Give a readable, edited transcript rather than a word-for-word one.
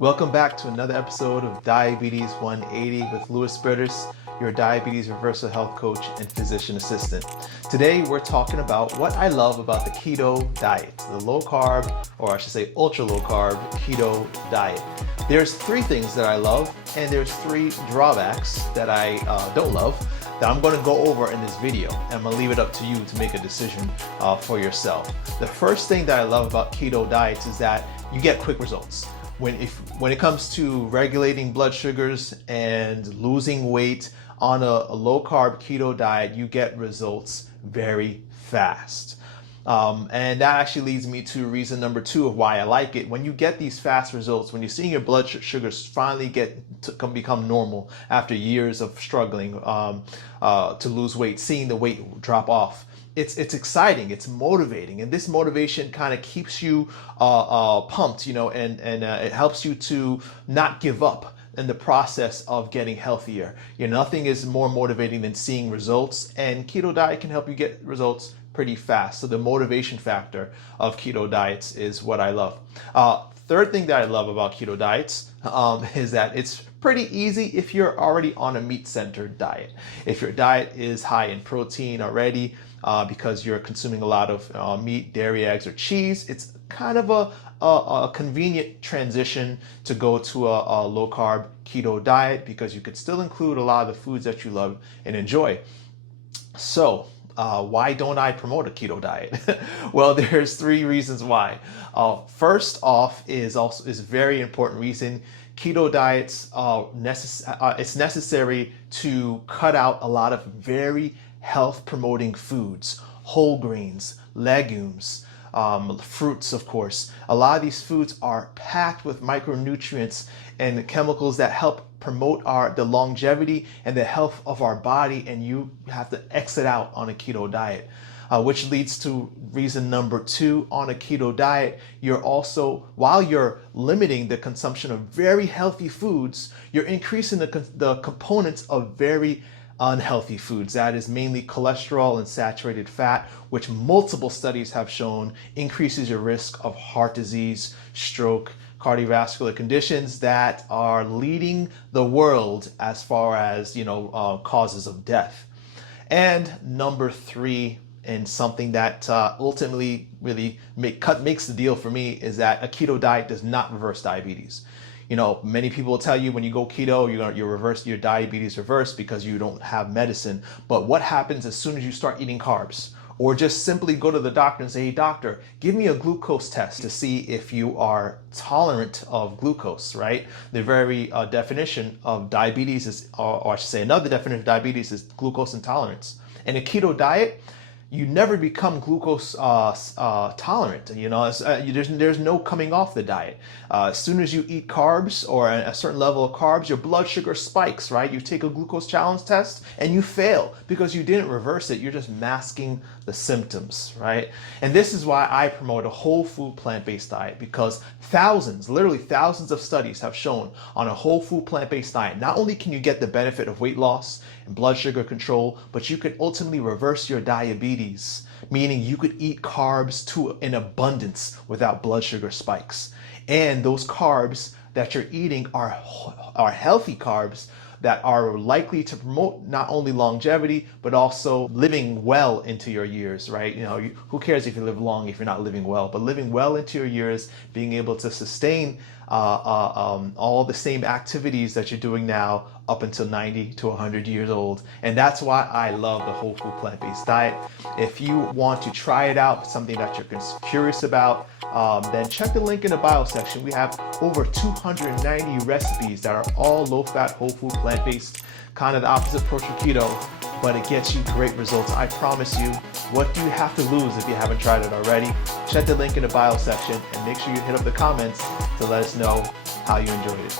Welcome back to another episode of Diabetes 180 with Louis Bertus, your diabetes reversal health coach and physician assistant. Today we're talking about what I love about the keto diet, the low carb, or I should say ultra low carb keto diet. There's three things that I love, and there's three drawbacks that I don't love that I'm going to go over in this video, and I'm going to leave it up to you to make a decision for yourself. The first thing that I love about keto diets is that you get quick results. When it comes to regulating blood sugars and losing weight on a low carb keto diet, you get results very fast. And that actually leads me to reason number two of why I like it. When you get these fast results, when you're seeing your blood sugars finally become normal after years of struggling to lose weight, seeing the weight drop off, it's exciting, it's motivating, and this motivation kind of keeps you pumped, and it helps you to not give up in the process of getting healthier. Nothing is more motivating than seeing results, and keto diet can help you get results pretty fast. So the motivation factor of keto diets is what I love. Third thing that I love about keto diets is that it's pretty easy if you're already on a meat-centered diet. If your diet is high in protein already, because you're consuming a lot of meat, dairy, eggs, or cheese, it's kind of a convenient transition to go to a low-carb keto diet, because you could still include a lot of the foods that you love and enjoy. So why don't I promote a keto diet? Well, there's three reasons why. First off is a very important reason. Keto diets, it's necessary to cut out a lot of very health-promoting foods, whole grains, legumes, fruits, of course. A lot of these foods are packed with micronutrients and chemicals that help promote the longevity and the health of our body, and you have to exit out on a keto diet. Which leads to reason number two. On a keto diet, you're also, while you're limiting the consumption of very healthy foods, you're increasing the components of very unhealthy foods. That is mainly cholesterol and saturated fat, which multiple studies have shown increases your risk of heart disease, stroke, cardiovascular conditions that are leading the world as far as causes of death. And number three, and something that ultimately really makes the deal for me, is that a keto diet does not reverse diabetes. Many people will tell you when you go keto, your diabetes reversed because you don't have medicine. But what happens as soon as you start eating carbs? Or just simply go to the doctor and say, hey, doctor, give me a glucose test to see if you are tolerant of glucose, right? The very definition of diabetes is, or I should say another definition of diabetes is glucose intolerance. In a keto diet, you never become glucose tolerant. There's no coming off the diet. As soon as you eat carbs or a certain level of carbs, your blood sugar spikes, right? You take a glucose challenge test and you fail because you didn't reverse it. You're just masking the symptoms, right? And this is why I promote a whole food plant-based diet, because literally thousands of studies have shown on a whole food plant-based diet, not only can you get the benefit of weight loss and blood sugar control, but you can ultimately reverse your diabetes, meaning you could eat carbs in abundance without blood sugar spikes. And those carbs that you're eating are healthy carbs that are likely to promote not only longevity, but also living well into your years, right? Who cares if you live long if you're not living well, but living well into your years, being able to sustain all the same activities that you're doing now up until 90 to 100 years old. And that's why I love the whole food plant-based diet. If you want to try it out, something that you're curious about, then check the link in the bio section. We have over 290 recipes that are all low-fat, whole food, plant-based, kind of the opposite approach to keto, but it gets you great results. I promise you. What do you have to lose if you haven't tried it already? Check the link in the bio section and make sure you hit up the comments to let us know how you enjoyed it.